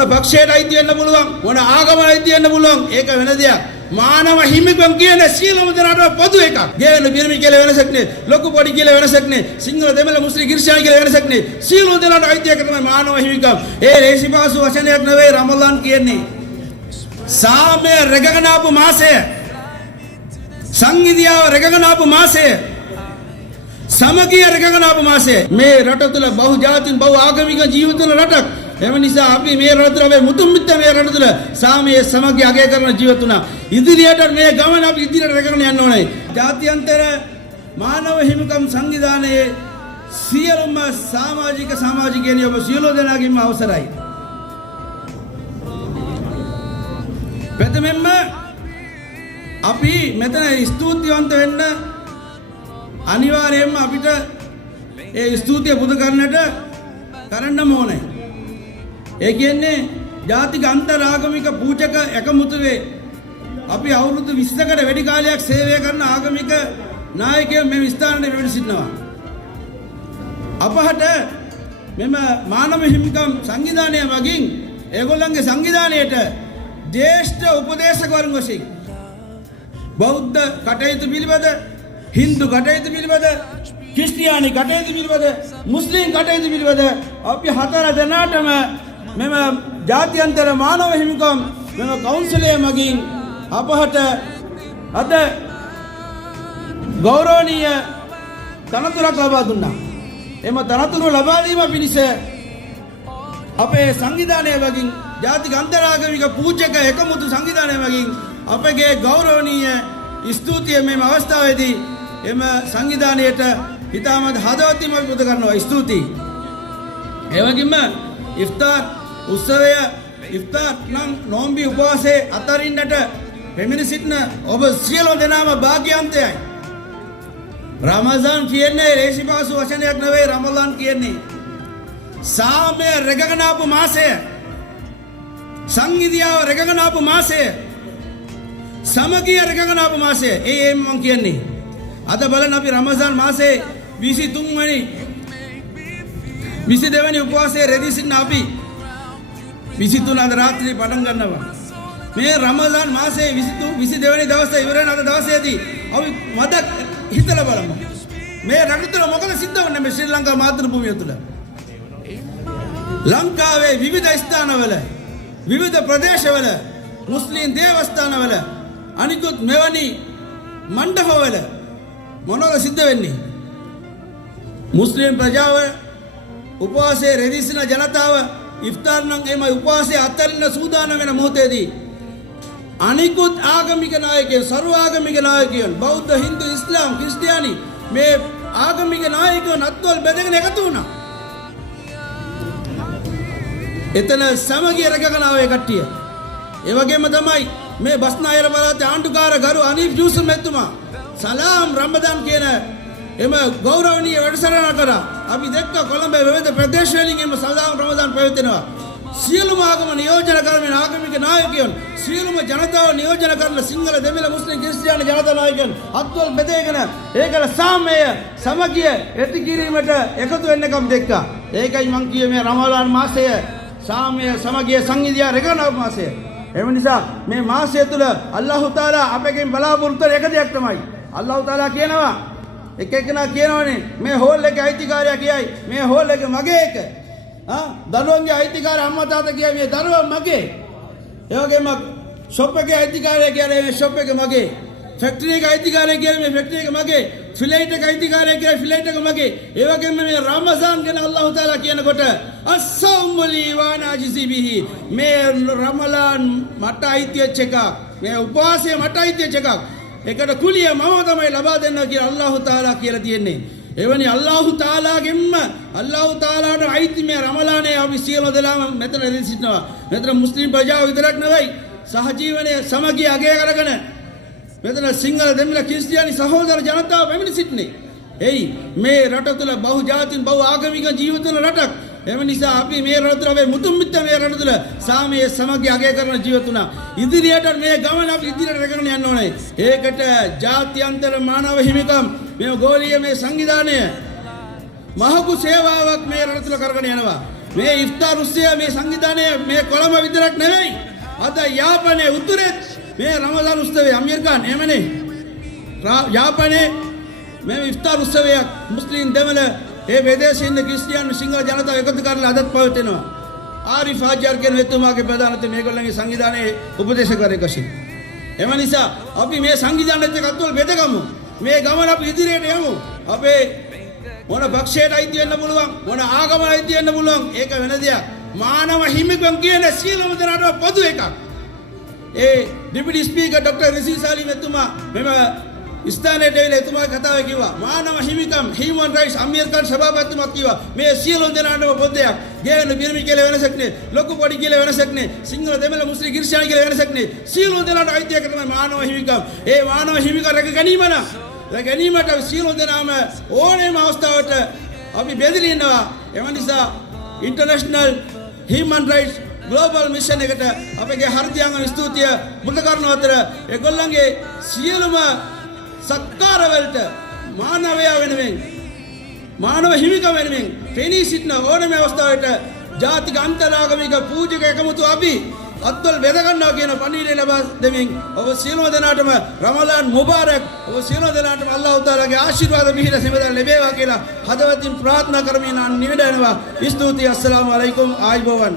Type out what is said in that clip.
මොන පක්ෂයට අයිති වෙන්න පුළුවන් මොන ආගමකට අයිති වෙන්න පුළුවන් ඒක වෙන දෙයක්. මානව හිමිකම් කියන සියලුම දෙනාට පොදු එකක්. ගේන පිරිමි කියලා වෙනසක් නේ. ලොකු පොඩි කියලා වෙනසක් නේ. සිංහල දෙමළ මුස්ලිම් ක්‍රිස්තියානි කියලා වෙනසක් නේ. සියලුම දෙනාට අයිති එක තමයි මානව හිමිකම්. ඒ රේසිපාසු වචනයක් නෙවෙයි රමලාන් කියන්නේ. සාමය රැකගෙන ආපු මාසය. සංගීතියව රැකගෙන ආපු මාසය. සමගිය රැකගෙන ආපු මාසය. මේ රට තුළ බහු ජාතින් බහු ආගමික ජීවිත වල රටක්. එම නිසා අපි මේ රට තුළ මේ මුතුන් මිත්ත මේ රට තුළ සාමය සමගිය අගය කරන ජීවත් වුණා. ඉදිරියට මේ ගමන අපි ඉදිරියට රැකගෙන යන්න ඕනේ. ජාත්‍යන්තර මානව හිමිකම් සංවිධානයේ සියලුම සමාජිකයන් ඔබ සියලු දෙනාගේම අවසරයි. ප්‍රථමයෙන්ම අපි මෙතන ස්තුතිවන්ත වෙන්න අනිවාර්යයෙන්ම අපිට ඒ ස්තුතිය පුද කරන්නම ඕනේ. ඒ කියන්නේ ජාතික අන්තරාගමික පූජක එකමුතුවේ අපි අවුරුදු 20කට වැඩි කාලයක් සේවය කරන ආගමික නායකයෝ මේ ස්ථානයේ වැඩ සිටිනවා. අපහට මෙම මානව හිමිකම් සංවිධානය මගින් ඒගොල්ලන්ගේ සංවිධානයට ජ්‍යෙෂ්ඨ උපදේශකවරුන් වශයෙන් බෞද්ධ කටයුතු පිළිබඳ, හින්දු කටයුතු පිළිබඳ, ක්‍රිස්තියානි කටයුතු පිළිබඳ, මුස්ලිම් කටයුතු පිළිබඳ අපි හතර දෙනාටම මෙම ජාත්‍යන්තර මානව හිමිකම් මෙම කවුන්සිලය මගින් අපහට අද ගෞරවනීය තනතුරක් ලබා දුන්නා. එම තනතුර ලබා දීම පිණිස අපේ සංවිධානය මගින් ජාතික අන්තරාගමික පූජක එකමුතු සංවිධානය මගින් අපගේ ගෞරවනීය ස්තුතිය මෙම අවස්ථාවේදී එම සංවිධානයට ඉතාමත් හදවතින්ම පුද කරනවා. ස්තුතියි. ඒ වගේම ඉෆ්තාර් උත්සවය ඉෆ්තාර් නම් නොම්බි උපවාසයේ අතරින්නට පෙමිණ සිටින ඔබ සියලු දෙනාම භාග්‍යවන්තයයි. රමදාන් කියන්නේ රේසිපාසු වචනයක් නෙවෙයි. රමදාන් කියන්නේ සාමය රැකගෙන ආපු මාසය. සංගීතියව රැකගෙන ආපු මාසය. සමගිය රැකගෙන ආපු මාසය. ඒ මම කියන්නේ. අද බලන්න අපි රමදාන් මාසයේ 23 වෙනි 22 වෙනි උපවාසයේ රැඳී සිටින අපි 23 අද රාත්‍රියේ පටන් ගන්නවා. මේ රමදාන් මාසයේ 22 වෙනි දවසේ ඉවර වෙන අද දවසේදී අපි මතක් හිතලා බලමු. මේ රට තුළ මොකද සිද්ධ වෙන්නේ මේ ශ්‍රී ලංකා මාතෘභූමිය තුළ? ලංකාවේ විවිධ ස්ථානවල විවිධ ප්‍රදේශවල මුස්ලිම් දේවස්ථානවල අනිකුත් මෙවැනි මණ්ඩපවල මොනවද සිද්ධ වෙන්නේ? මුස්ලිම් ප්‍රජාව උපවාසයේ රැඳී සිටින ජනතාව ඉෆ්තාර් නම් එම උපවාසයේ අතරින් සූදානම් වෙන මොහොතේදී අනිකුත් ආගමික නායකයන් සර්ව ආගමික නායකයන් බෞද්ධ හින්දු ඉස්ලාම් ක්‍රිස්තියානි මේ ආගමික නායකයන් අත්වල බෙදගෙන එකතු වුණා. එතන සමගිය රැකගෙන ආවේ කට්ටිය. ඒ වගේම තමයි මේ බස්නාහිර පළාතේ ආණ්ඩුකාර ගරු අනීෆ් යූසුෆ් මැතිතුමා සලාම් රමදාන් කියන එම ගෞරවනීය වැඩසටහන කරා. අපි දැක්ක කොළඹ විවිධ ප්‍රදේශ වලින් එම සලාම් රමදාන් පැවැත්වෙනවා. සියලුම ආගම නියෝජන කරමින් ආගමික නායකයන් සියලුම ජනතාව නියෝජන කරන සිංහල දෙමළ මුස්ලිම් ක්‍රිස්තියානි ජනතා නායකයන් අත්වල බෙදගෙන ඒකල සාමය සමගිය ඇති කිරීමට එකතු වෙන්නකම් දැක්කා. ඒකයි මං කියේ මේ රමදාන් මාසය සාමය සමගිය සංගීතිය රැකගෙන ආපු මාසය. එම නිසා මේ මාසය තුළ අල්ලාහ් තාලා අපගෙන් බලාපොරොත්තු වෙන එක දෙයක් තමයි. අල්ලාහ් තාලා කියනවා එක එකනා කියනවනේ මේ හෝල් එකේ අයිතිකාරයා කියයි මේ හෝල් එක මගේ එක. දරුවන්ගේ අයිතිකාරය අම්මා තාත්තා කියයි මේ දරුවා මගේ. ඒ වගේම ෂොප් එකේ අයිතිකාරයා කියන්නේ මේ ෂොප් එක මගේ. ෆැක්ටරි එකේ අයිතිකාරයා කියන්නේ මේ ෆැක්ටරි එක මගේ. ෆ්ලයිට් එකේ අයිතිකාරයා කියන්නේ ෆ්ලයිට් එක මගේ. ඒ වගේම මේ රමදාන් ගැන අල්ලාහ් තාලා කියනකොට අස්සෞමුලි වානාජිසි බිහි මේ රමලාන් මට අයිතිවෙච්ච එකක්. මේ උපවාසය මට අයිතිවෙච්ච එකක්. ඒකට කුලිය මම තමයි ලබා දෙන්න කියලා අල්ලාහ් තාලා කියලා තියෙන්නේ. එවැනි අල්ලාහ් තාලාගෙන්ම අල්ලාහ් තාලාට අයිති මේ රමලානේ අපි සියලු දෙනාම මෙතන රැඳී සිටිනවා. මෙතන මුස්ලිම් ප්‍රජාව විතරක් නෙවෙයි සහජීවනයේ සමගිය අගය කරගෙන මෙතන සිංහල දෙමළ ක්‍රිස්තියානි සහෝදර ජනතාව පැමිණ සිටිනේ. එයි මේ රට තුළ බහු ජාතින් බහු ආගමික ජීවිත වල රටක්. එම නිසා අපි මේ රට තුළ මේ මුතුන් මිත්ත මේ රට තුළ සාමයේ සමගිය අගය කරන ජීවත් වුණා. ඉදිරියට මේ ගමන අපි ඉදිරියට රැගෙන යන්න ඕනේ. ඒකට ජාත්‍යන්තර මානව හිමිකම් මේ ගෝලීය මේ සංවිධානය මහඟු සේවාවක් මේ රට තුළ කරගෙන යනවා. මේ ඉෆ්තාර් උත්සවය මේ සංවිධානය මේ කොළඹ විතරක් නෙවෙයි. අද යාපනයේ උතුරේ මේ රමදාන් උත්සවය අමීර් ખાન එමනේ. යාපනයේ මේ ඉෆ්තාර් උත්සවයක් මුස්ලිම් දෙමළ ඒ විදේශ ඉන්න ක්‍රිස්තියානි සිංහල ජනතාව එකතු කරලා අදත් පවත්වනවා. ආරිෆ් හාජර් කියන මෙතුමාගේ ප්‍රධානත්වය මේගොල්ලන්ගේ සංවිධානයේ උපදේශකවරයෙක් වශයෙන්. එම නිසා අපි මේ සංවිධානයත් එක්ක අත්වල බෙදගමු. මේ ගමන අපි ඉදිරියට යමු. අපේ මොන පක්ෂයට අයිති වෙන්න පුළුවන්, මොන ආගමකට අයිති වෙන්න පුළුවන්, ඒක වෙන දෙයක්. මානව හිමිකම් කියන සියලුම දෙනාට පොදු එකක්. ඒ ඩෙපියුටි ස්පීකර් ડોક્ટર රසීස් අලි මෙතුමා මෙම ස්ථානයේ දෙවිල එතුමා කතාව කිව්වා. මානව හිමිකම් හියුමන් රයිට්ස් අමීර් ખાન සභාපතිතුමා කිව්වා මේ සියලුම දෙනාටම පොදු දෙයක්. ගේන පිරිමි කියලා වෙනසක් නේ, ලොකු පොඩි කියලා වෙනසක් නේ, සිංහල දෙමළ මුස්ලිම් ක්‍රිස්තියානි කියලා වෙනසක් නේ. සියලුම දෙනාට අයිති එක තමයි මානව හිමිකම්. ඒ මානව හිමිකම් රැක ගැනීම නම් ගැනීමට සියලු දෙනාම ඕනෑම අවස්ථාවට අපි බෙදලා ඉන්නවා. එම නිසා international human rights global mission එකට අපගේ හෘදයාංගන ස්තුතිය මුල්ල කරන අතර ඒගොල්ලන්ගේ සියලුම සත්කාර වලට මානවයා වෙනුවෙන් මානව හිමිකම් වෙනුවෙන් පෙනී සිටින ඕනෑම අවස්ථාවකට ජාතික අන්තරාගමික පූජක එකමුතු අපි අත්වල බෙද ගන්නවා කියන පණිවිඩය ලබා දෙමින් ඔබ සියලුම දෙනාටම රමදාන් මුබාරක්. ඔබ සියලුම දෙනාටම අල්ලාහ් තාලාගේ ආශිර්වාද මිහිර සෙමදා ලැබේවා කියලා හදවතින් ප්‍රාර්ථනා කරමින් නිවැඩ යනවා. ස්තුතියි. අස්සලාමු අලයිකුම්. ආයිබෝවන්.